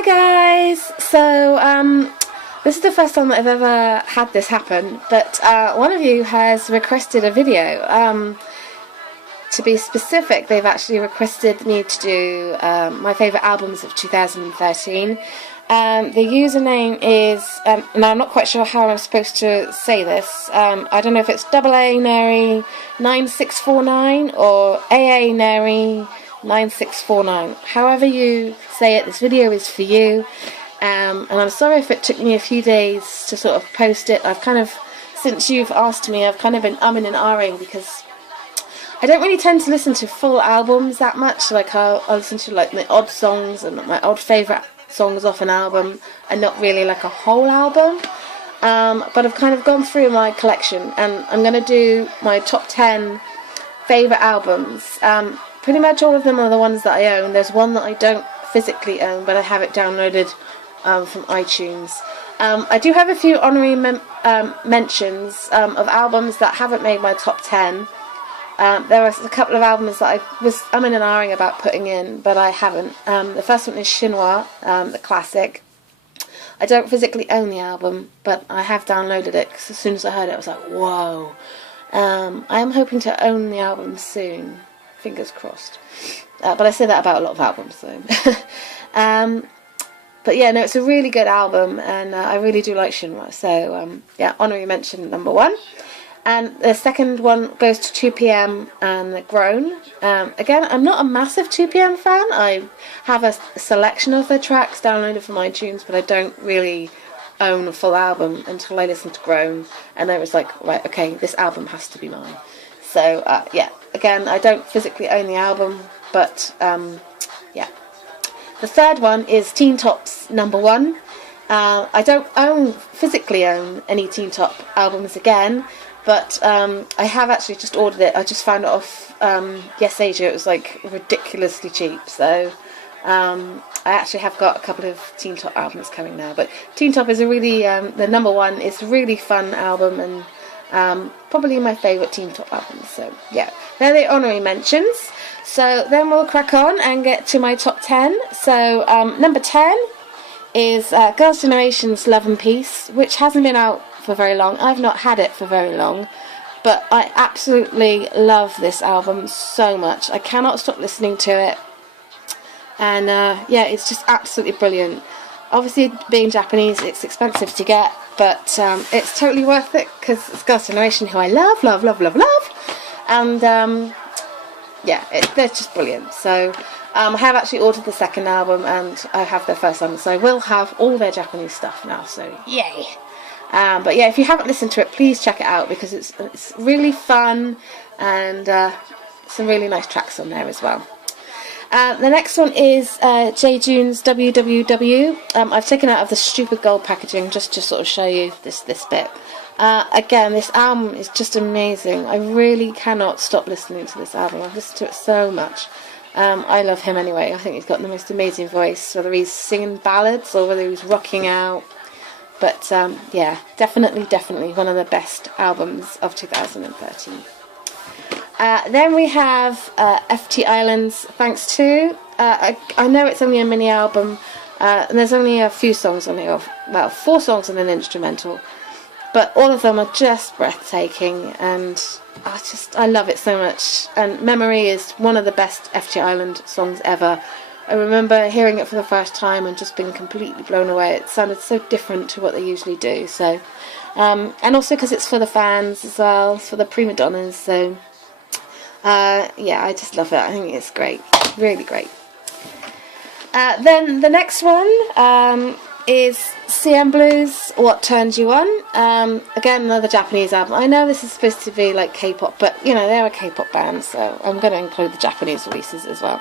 Hi guys! This is the first time that I've ever had this happen, but one of you has requested a video. To be specific, they've actually requested me to do my favourite albums of 2013. The username is, now I'm not quite sure how I'm supposed to say this. I don't know if it's AA Nary9649 or AA Nary9649. However you say it, this video is for you. And I'm sorry if it took me a few days to sort of post it. I've kind of, since you've asked me, I've kind of been umming and ahhing because I don't really tend to listen to full albums that much. Like I'll listen to like the odd songs and my odd favourite songs off an album, and not really like a whole album. But I've kind of gone through my collection, and I'm going to do my top 10 favourite albums. Pretty much all of them are the ones that I own. There's one that I don't physically own, but I have it downloaded from iTunes. I do have a few honorary mentions of albums that haven't made my top 10. There are a couple of albums that I was umming and ahhing about putting in, but I haven't. The first one is Chinois, the classic. I don't physically own the album, but I have downloaded it because as soon as I heard it I was like, whoa. I am hoping to own the album soon, fingers crossed. But I say that about a lot of albums, so. But yeah, no, it's a really good album, and I really do like Chinois. So yeah, honorary mention number 1. And the second one goes to 2PM and Grown. Again, I'm not a massive 2PM fan. I have a selection of their tracks downloaded from iTunes, but I don't really own a full album until I listen to Grown. And I was like, right, okay, this album has to be mine. So yeah, again, I don't physically own the album, but yeah. The third one is Teen Top's number 1. I don't physically own any Teen Top albums again, but I have actually just ordered it. I just found it off Yes Asia. It was like ridiculously cheap, so I actually have got a couple of Teen Top albums coming now. But Teen Top is a really, the number 1 is a really fun album, and probably my favourite Teen Top albums. So yeah, they're the honorary mentions. So then we'll crack on and get to my top 10. So number 10 is Girls' Generation's Love and Peace, which hasn't been out for very long. I've not had it for very long, but I absolutely love this album so much. I cannot stop listening to it, and yeah, it's just absolutely brilliant. Obviously, being Japanese, it's expensive to get, but it's totally worth it because it's Girls' Generation, who I love, and yeah, they're just brilliant. So I have actually ordered the second album, and I have their first album, so I will have all their Japanese stuff now, so yay. But yeah, if you haven't listened to it, please check it out, because it's really fun, and some really nice tracks on there as well. The next one is JayJune's WWW. I've taken out of the stupid gold packaging just to sort of show you this bit. Again, this album is just amazing. I really cannot stop listening to this album. I've listened to it so much. I love him anyway. I think he's got the most amazing voice, whether he's singing ballads or whether he's rocking out. But yeah, definitely one of the best albums of 2013. Then we have FT Island's Thanks To. I know it's only a mini album, and there's only a few songs on it, well, 4 songs and an instrumental. But all of them are just breathtaking, and I love it so much. And Memory is one of the best FT Island songs ever. I remember hearing it for the first time and just being completely blown away. It sounded so different to what they usually do. So, and also because it's for the fans as well, it's for the prima donnas. So, yeah, I just love it. I think it's great, really great. Then the next one is CM Blues, What Turns You On. Again, another Japanese album. I know this is supposed to be like K-pop, but you know, they're a K-pop band, so I'm going to include the Japanese releases as well.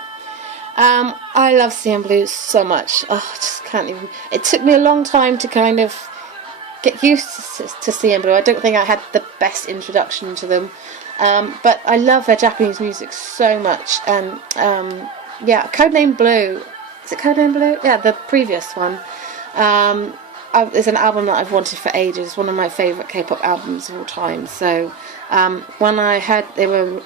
I love CM Blues so much. Oh, I just can't even. It took me a long time to kind of get used to CM Blue. I don't think I had the best introduction to them, but I love their Japanese music so much. And yeah, Codename Blue. Is it Codename Blue? Yeah, the previous one. It's an album that I've wanted for ages. One of my favourite K-pop albums of all time. So when I heard they were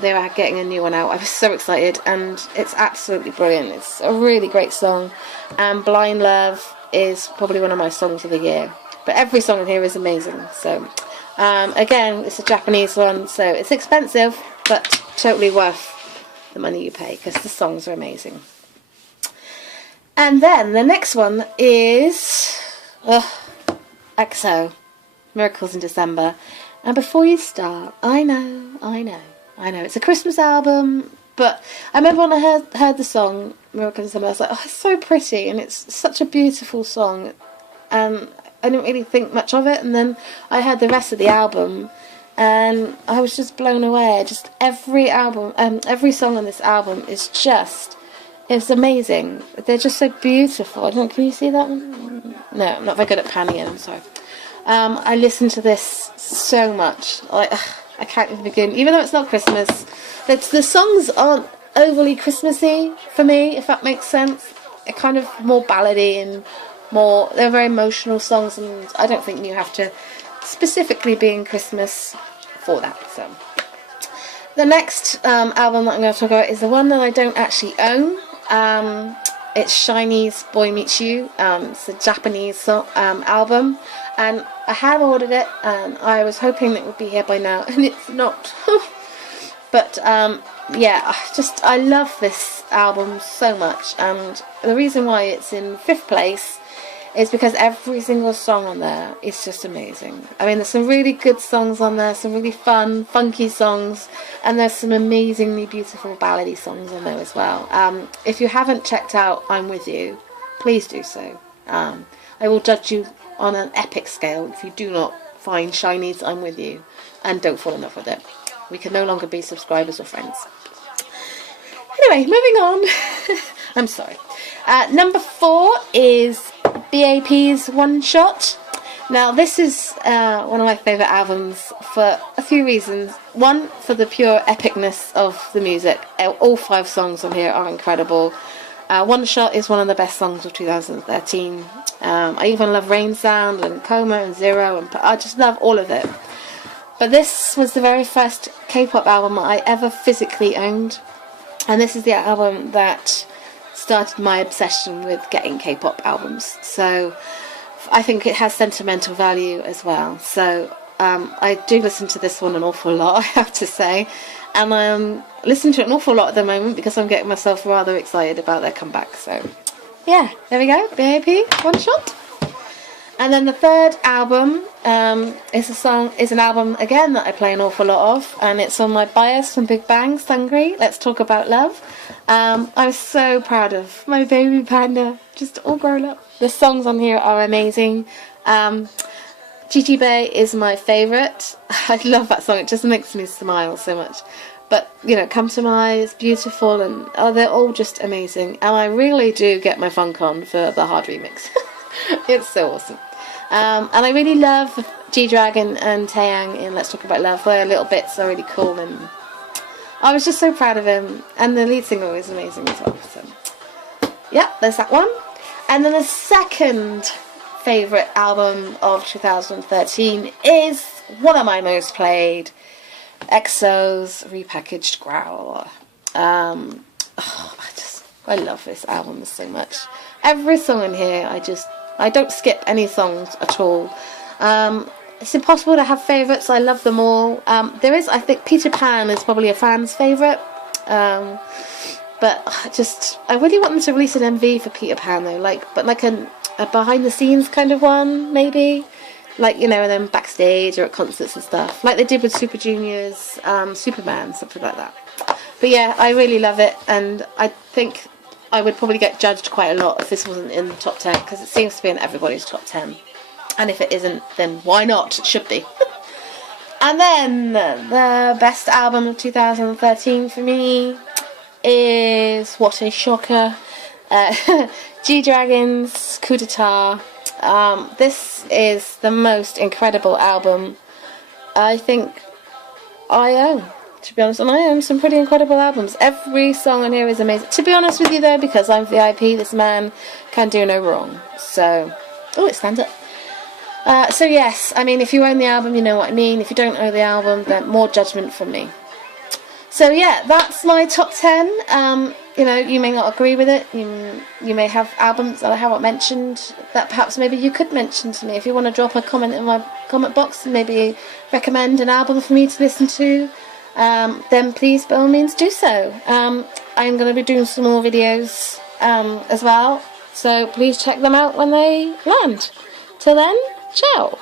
they were getting a new one out. I was so excited, and it's absolutely brilliant. It's a really great song, and Blind Love is probably one of my songs of the year. But every song in here is amazing. So again, it's a Japanese one, so it's expensive, but totally worth the money you pay because the songs are amazing. And then the next one is EXO, Miracles in December. And before you start, I know, it's a Christmas album, but I remember when I heard the song Miracles in December, I was like, oh, it's so pretty, and it's such a beautiful song, and I didn't really think much of it, and then I heard the rest of the album, and I was just blown away. Just every song on this album is just, it's amazing. They're just so beautiful. Can you see that one? No, I'm not very good at panning it, I'm sorry. I listen to this so much. I can't even begin. Even though it's not Christmas, the songs aren't overly Christmassy for me, if that makes sense. They're kind of more ballady and they're very emotional songs, and I don't think you have to specifically be in Christmas for that. So the next album that I'm going to talk about is the one that I don't actually own. It's SHINee's Boy Meets You. It's a Japanese album, and I had ordered it, and I was hoping it would be here by now, and it's not. But yeah, I love this album so much, and the reason why it's in 5th place is because every single song on there is just amazing. I mean, there's some really good songs on there, some really fun, funky songs, and there's some amazingly beautiful ballady songs on there as well. If you haven't checked out I'm With You, please do so. I will judge you on an epic scale if you do not find SHINee's I'm With You and don't fall in love with it. We can no longer be subscribers or friends. Anyway, moving on. I'm sorry. Number 4 is BAP's ONESHOT. Now, this is one of my favourite albums for a few reasons. One, for the pure epicness of the music. All 5 songs on here are incredible. ONESHOT is one of the best songs of 2013. I even love Rain Sound and Coma and Zero, and I just love all of it. But this was the very first K-pop album I ever physically owned, and this is the album that started my obsession with getting K-pop albums. So I think it has sentimental value as well. So I do listen to this one an awful lot, I have to say, and I'm listening to it an awful lot at the moment because I'm getting myself rather excited about their comeback. So yeah, there we go, BAP, ONESHOT. And then the third album is an album again that I play an awful lot of, and it's on my bias from Big Bang, Sungri, Let's Talk About Love. I'm so proud of my baby panda, just all grown up. The songs on here are amazing. Gigi Bay is my favourite. I love that song, it just makes me smile so much. But, you know, Come to My is beautiful, and they're all just amazing. And I really do get my funk on for the hard remix. It's so awesome. And I really love G-Dragon and Taeyang in Let's Talk About Love. Their little bits are really cool, and I was just so proud of him. And the lead singer is amazing as well. So yeah, there's that one. And then the second favourite album of 2013 is one of my most played, EXO's Repackaged Growl. I love this album so much. Every song in here, I don't skip any songs at all. It's impossible to have favourites. I love them all. I think Peter Pan is probably a fan's favourite. But I really want them to release an MV for Peter Pan though, like a behind the scenes kind of one, maybe. Like, you know, and then backstage or at concerts and stuff. Like they did with Super Junior's Superman, something like that. But yeah, I really love it, and I think I would probably get judged quite a lot if this wasn't in the top 10, because it seems to be in everybody's top 10. And if it isn't, then why not? It should be. And then the best album of 2013 for me is What a Shocker. G-Dragon's Coup d'etat. This is the most incredible album I think I own, to be honest. And I own some pretty incredible albums. Every song on here is amazing. To be honest with you though, because I'm VIP, this man can do no wrong. So, oh, it stands up. So yes, I mean, if you own the album, you know what I mean. If you don't own the album, then more judgment from me. So yeah, that's my top 10. You know, you may not agree with it. You may have albums that I haven't mentioned that perhaps maybe you could mention to me. If you want to drop a comment in my comment box and maybe recommend an album for me to listen to, then please by all means do so. I'm going to be doing some more videos as well, so please check them out when they land. Till then, ciao!